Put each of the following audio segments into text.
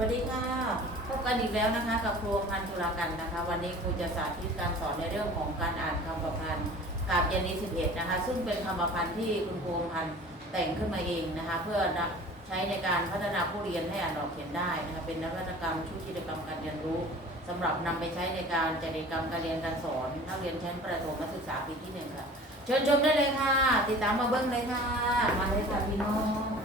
วัสดีค่ะ พบกันอีกแล้วนะคะ กับครูพันธุลากันนะคะ วันนี้ครูจะสาธิตการสอนในเรื่องของการอ่านคำประพันธ์กาบยานีสิบเอ็ดนะคะ ซึ่งเป็นคำประพันธ์ที่คุณครูพันธ์แต่งขึ้นมาเองนะคะ เพื่อใช้ในการพัฒนาผู้เรียนให้อ่านออกเขียนได้นะคะ เป็นนวัตกรรมชุดกิจกรรมการเรียนรู้ สำหรับนำไปใช้ในการจัดกิจกรรมการเรียนการสอนนักเรียนชั้นประถมศึกษาปีที่หนึ่งค่ะ เชิญชมได้เลยค่ะ ติดตามมาเบิ้งเลยค่ะ มาเลยค่ะพี่น้อง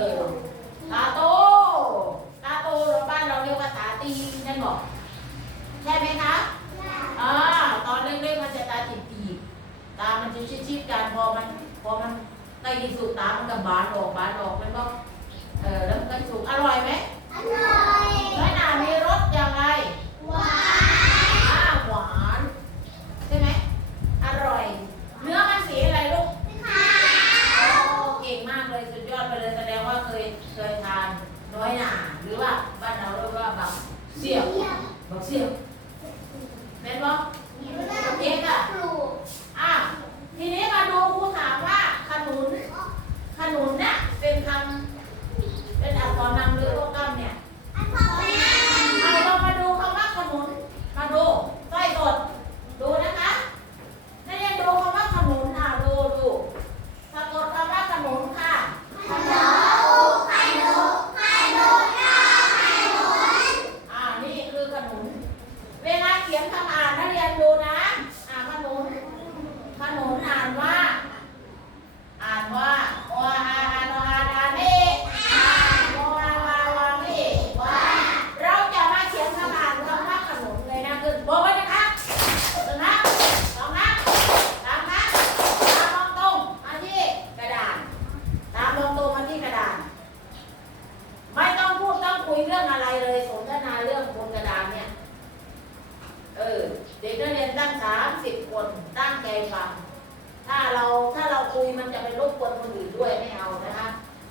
เร็ตาโต ตาโตเราบ้านเราเรียกว่าตาตีนั่นบอกใช่ไหมคะอ่าตอนเร่งๆมันจะตาตีตีตามันจะชิดๆกันพอมันพอมันใกล้ที่สุดตามันก็บบานออกบานออกมันก็เออแล้วมันก็สุกอร่อยไหมอร่อย ด็กนักเรียนตั้งสามสิบคนตั้งใจฟังถ้าเราถ้าเราคุยมันจะไปรบกวนคนอื่นด้วยไม่เอานะคะ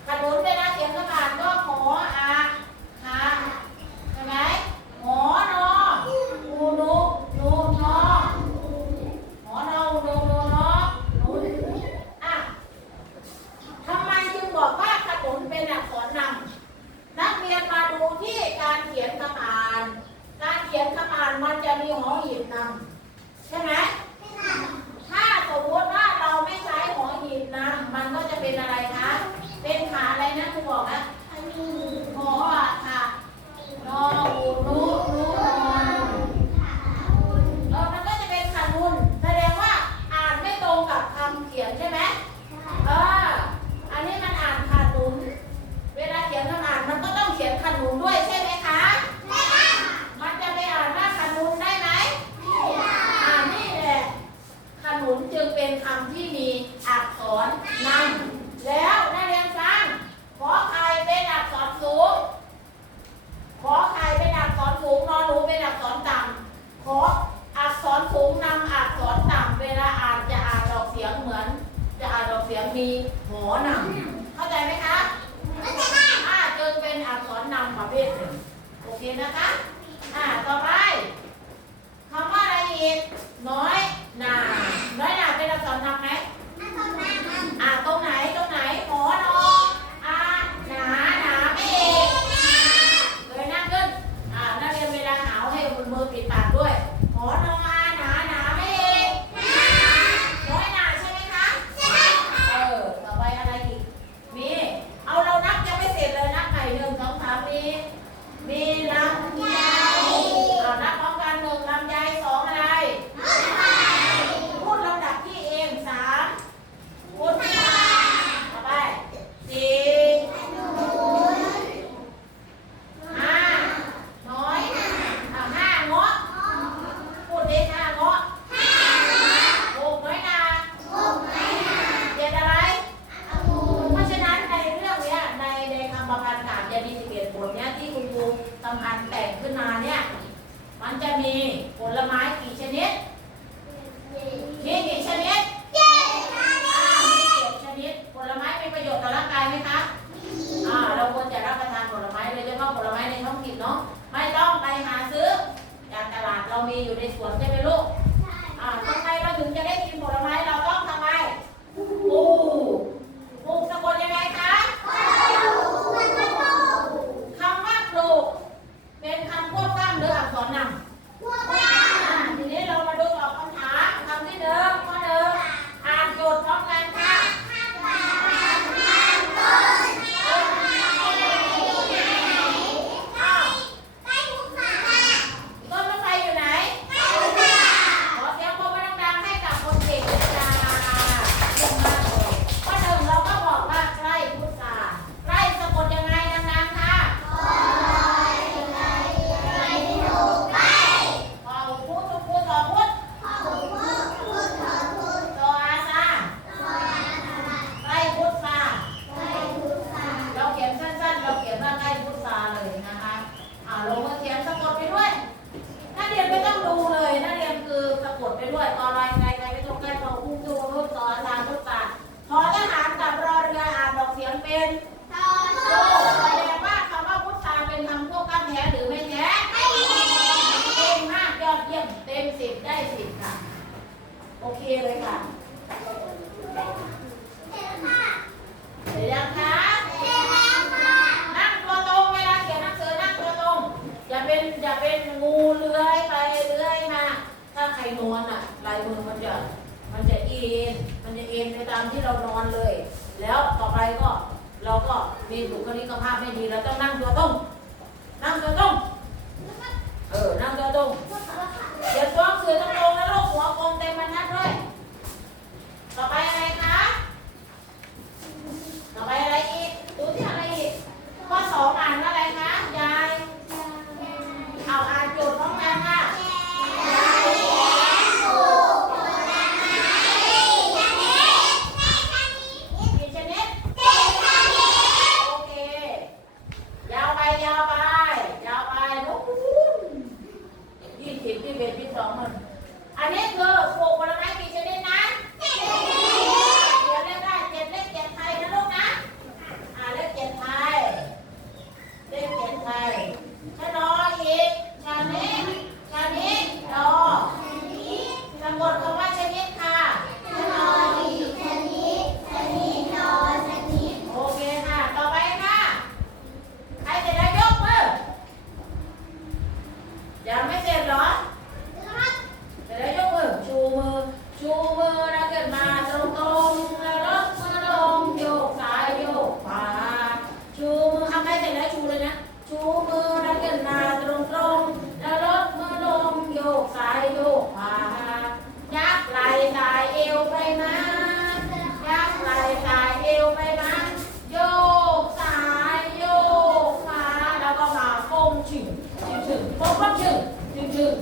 ขนุนเวลาเขียนกระดาษก็ขออาค่ะใช่ไหมหอนออูนูนูนอหอนออูนูนูนอนูอะทำไมจึงบอกว่าขนุนเป็นอักษรนำนักเรียนมาดูที่การเขียนคำอ่าน การเขียนคำอ่านมันจะมีหอหี ใช่ไหมถ้าสมมติว่าเราไม่ใช้หอหีบนะ มันก็จะเป็นอะไรคะ เป็นขาอะไรนะครูบอกนะหออะค่ะนออูนูนูนอนเออมันก็จะเป็นขานุนแสดงว่าอ่านไม่ตรงกับคำเขียนใช่ไหมเออ อันนี้มันอ่านขานุน เวลาเขียนคำอ่านมันก็ต้องเขียนขานุนด้วยใช่ไหมคะ มันจะไปอ่านว่าขานุนได้ไหมอ่านนี่แหละ ขนุนจึงเป็นคำที่มีอักษรนำแล้วนักเรียนฟังขอไข่เป็นอักษรสูง ขอไข่เป็นอักษรสูงนอนหนูเป็นอักษรต่ำขออักษรสูงนำอักษรต่ำเวลาอ่านจะอ่านออกเสียงเหมือน จะอ่านออกเสียงมีหอนำเข้าใจไหมคะอ่าจึงเป็นอักษรนำประเภทหนึ่งโอเคนะคะ อ่าต่อไป คำว่าอะไรอีก น้อยหนา น้อยหนาเป็นอักษรนำไหมอ่าตรงไหนตรงไหนหอนออาหนาหนาไม่เอกเลยนั่งขึ้น อ่านักเรียนเวลาหาวให้มือมือปิดปากด้วยหอนออาหนาหนาไม่เอกน้อยหนาใช่ไหมคะเออ ต่อไปอะไรอีก มี เอาเรานับยังไม่เสร็จเลยนับไก่หนึ่งสองสามมี มีลำไยเอานับพร้อมกันหนึ่งลำไยสองอะไร พูดลำดับที่เองสามพูดต่อไปสี่ห้าน้อยเอาห้าเงาะพูดดิห้าเงาะหกน้อยนาเจ็ดอะไร เพราะฉะนั้นในเรื่องเนี้ยในในคำประพันธ์กาบ ยาดีสิบเอ็ดบทเนี้ยที่คุณครูกำพันแต่งขึ้นมาเนี่ย มันจะมีผลไม้กี่ชนิด มีกี่ชนิดอ่ามีเจ็ดชนิด ผลไม้มีประโยชน์ต่อร่างกายไหมคะอ่าเราควรจะรับประทานผลไม้โดยเฉพาะผลไม้ในท้องถิ่นเนาะ ไม่ต้องไปหาซื้อจากตลาดเรามีอยู่ในสวนใช่ไหมลูก อ่าทำไมเราถึงจะได้กินผลไม้เราต้องทำไมปลูกปลูกสะกดยังไงคะคำว่าปลูก เป็นคำควบกล้ำหรืออักษรนำ อ่าทีนี้เรามาดูตอบคำถามคำที่หนึ่งข้อหนึ่งอ่านโจทย์พร้อมกันค่ะอ้าวต้นรถไฟอยู่ไหน ขอเสียงปรบมือดังๆให้กับคนเก่งด้วยจ้าเยี่ยมมากเลยข้อหนึ่งเราก็บอกว่าใกล้พุทธาใกล้สะกดยังไงดังๆค่ะเป่าพุทธพุทธต่อพุทธต่ออาซาใกล้พุทธา เราเขียนสั้นๆ เราเขียนว่าใกล้พุทธาเลยนะคะ อ่าลงมาเขียนสะกดไปด้วย นักเรียนไม่ต้องดูเลยนักเรียนคือสะกดไปด้วยตอนไรใครใครไม่ต้องใกล้ตัวคู่ตัวรูปต่ออาซาพุทธาพอทหารกับรอเรืออ่านออกเสียงเป็นโตแสดงว่าคำว่าพุทธาเป็นคำควบกล้ำแท้หรือไม่แท้ เก่งมากยอดเยี่ยมเต็มสิบได้สิบค่ะ โอเคเลยค่ะเสร็จยังคะนั่งตัวตรงเวลาเขียนหนังสือนั่งตัวตรงอย่าเป็นอย่าเป็นงูเลื้อยไปเลื้อยมาถ้าใครนอนอะลายมือมันจะมันจะเอ็นมันจะเอ็นไปตามที่เรานอนเลย แล้วต่อไปก็เราก็มีบุคลิกภาพไม่ดีเราต้องนั่งตัวตรงนั่งตัวตรงเออนั่งตัวตรงเดี๋ยวตัวหนังสือต้องตรง หัวกลมเต็มบรรทัดเลย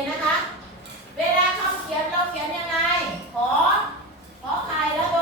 คนะคะ เวลาคาเขียนเราเขียนยังไง ขอ ขอใครแล้วก็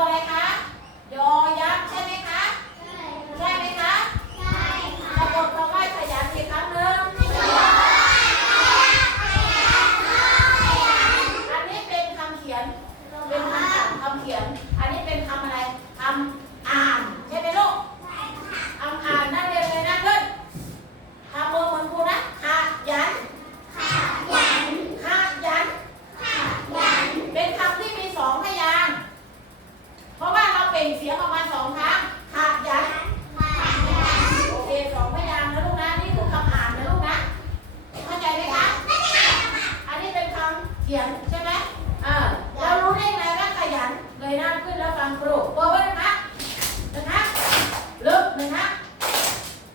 ยหน้าขึ้นแล้วฟังครูโปรไว้นะคะนะคะลึกนะคะ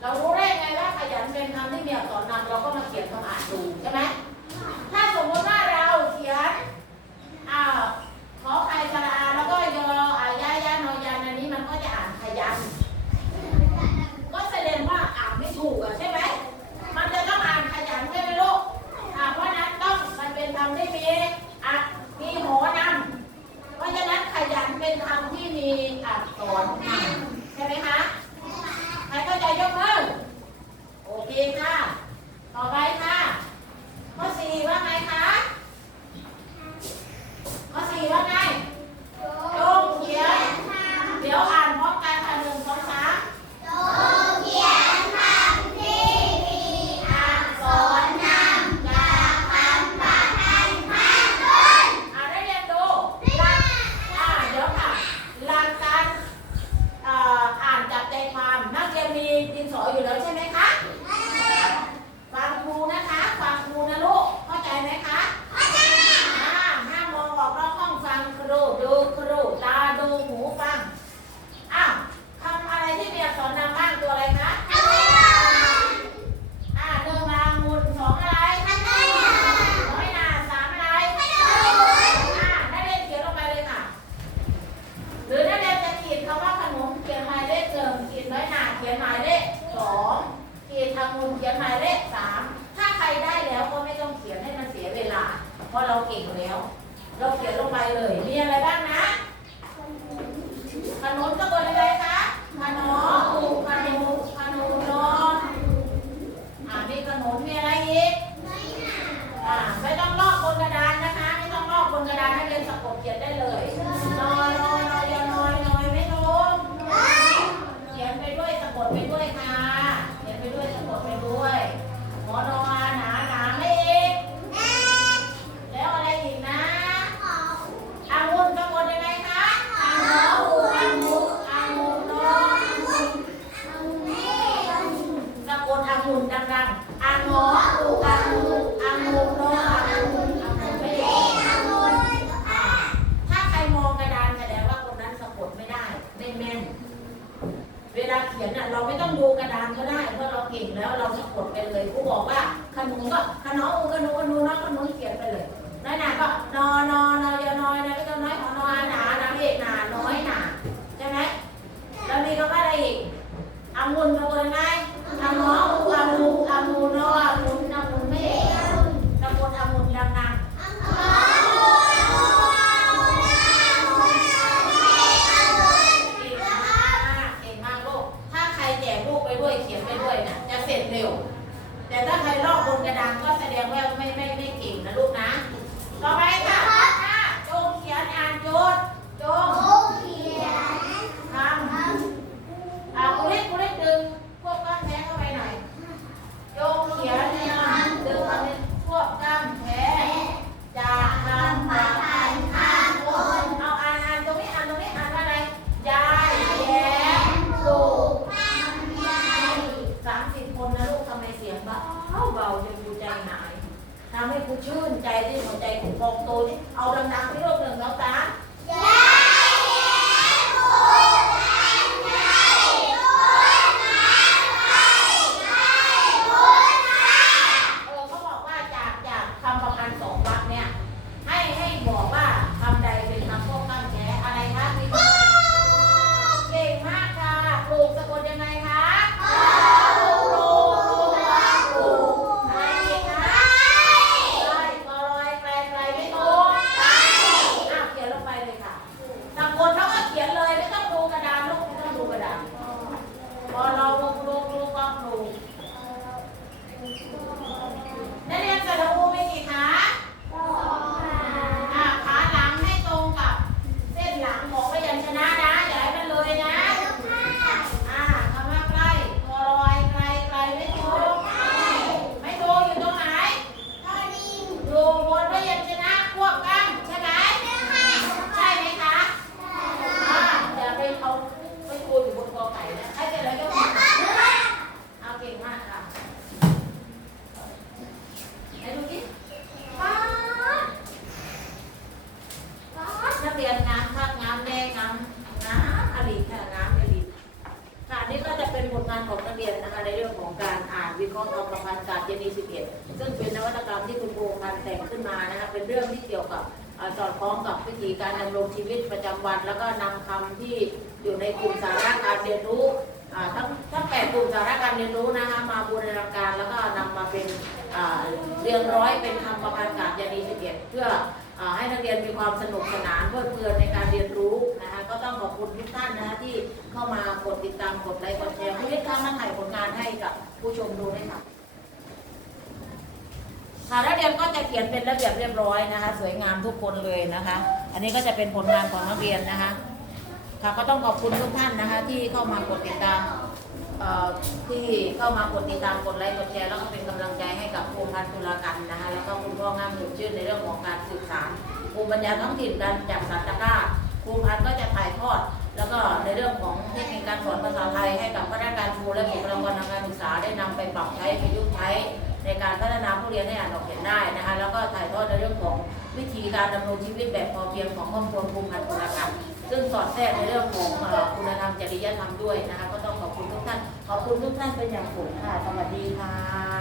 เรารู้ได้ไงว่าขยันเป็นคำที่มีอักษรนำเราก็มาเขียนคำอ่านดูใช่ไหมถ้าสมมติว่าเราเขียนอ่า สอนใช่ไหมคะ ใครเข้าใจยกมือ โอเคค่ะ ต่อไปค่ะ ข้อสี่ว่าไงคะ ขียนหมายเลขสองเกียนทางมุมเขียนหมายเลขสามถ้าใครได้แล้วก็ไม่ต้องเขียนให้มันเสียเวลา เพราะเราเก่งแล้ว เราเขียนลงไปเลย ยังอังโมอูอังมูอังมูโนอังมูอังมูไม่ได้อังมูถ้าใครมองกระดานแสดงว่าคนนั้นสะกดไม่ได้แน่นเวลาเขียนน่ะเราไม่ต้องดูกระดานก็ได้เพราะเราเก่งแล้วเราสะกดไปเลยกูบอกว่าขนุนก็ขน้องอูขนุนขนุนน้องขนุนเขียนไปเลยน้อยหนาก็นอนอนอยน้อยนะไม่ต้อน้อยของนอนหนาหนาเอกหนาน้อยหนาใช่ไหมแล้วมีคำว่าอะไรอีกอังุนขบวนไหม น้โมอะมูอะมูโนอะมุนโน บูรณาการแล้วก็นำมาเป็นเรียงร้อยเป็นคำประพันธ์การเจนี11เพื่ออให้นักเรียนมีความสนุกสนานเพลิดเพลินในการเรียนรู้นะคะก็ต้องขอบคุณทุกท่านนะคะที่เข้ามากดติดตามกดไลค์กดแชร์ผู้ที่เข้ามาถ่ายผลงานให้กับผู้ชมดูด้วยค่ะค่ะนักเรียนก็จะเขียนเป็นระเบียบเรียบร้อยนะคะ สวยงามทุกคนเลยนะคะ อันนี้ก็จะเป็นผลงานของนักเรียนนะคะค่ะก็ต้องขอบคุณทุกท่านนะคะ ที่เข้ามากดติดตาม ที่เข้ามากดติดตามกดไลค์กดแชร์แล้วก็เป็นกำลังใจให้กับครูพันธ์ตุลากันนะคะแล้วก็คุณพ่องามหยุดชื่นในเรื่องของการสื่อสารภูมิปัญญาท้องถิ่นการจับสัตว์ตะกร้าครูพันธ์ก็จะถ่ายทอด แล้วก็ในเรื่องของเทคนิคการสอนภาษาไทยให้กับพนักงานครูและบุคลากรทางการศึกษาได้นำไปปรับใช้ประยุกต์ใช้ในการพัฒนาผู้เรียนให้อ่านออกเขียนได้นะคะแล้วก็ถ่ายทอดในเรื่องของวิธีการดำรงชีวิตแบบพอเพียงของครอบครัวภูมิพันธ์ตุลากันซึ่งสอดแทรกในเรื่องของคุณธรรมจริยธรรมด้วยนะคะก็ต้องขอบคุณ ท่านขอบคุณทุกท่านเป็นอย่างสูงค่ะสวัสดีค่ะ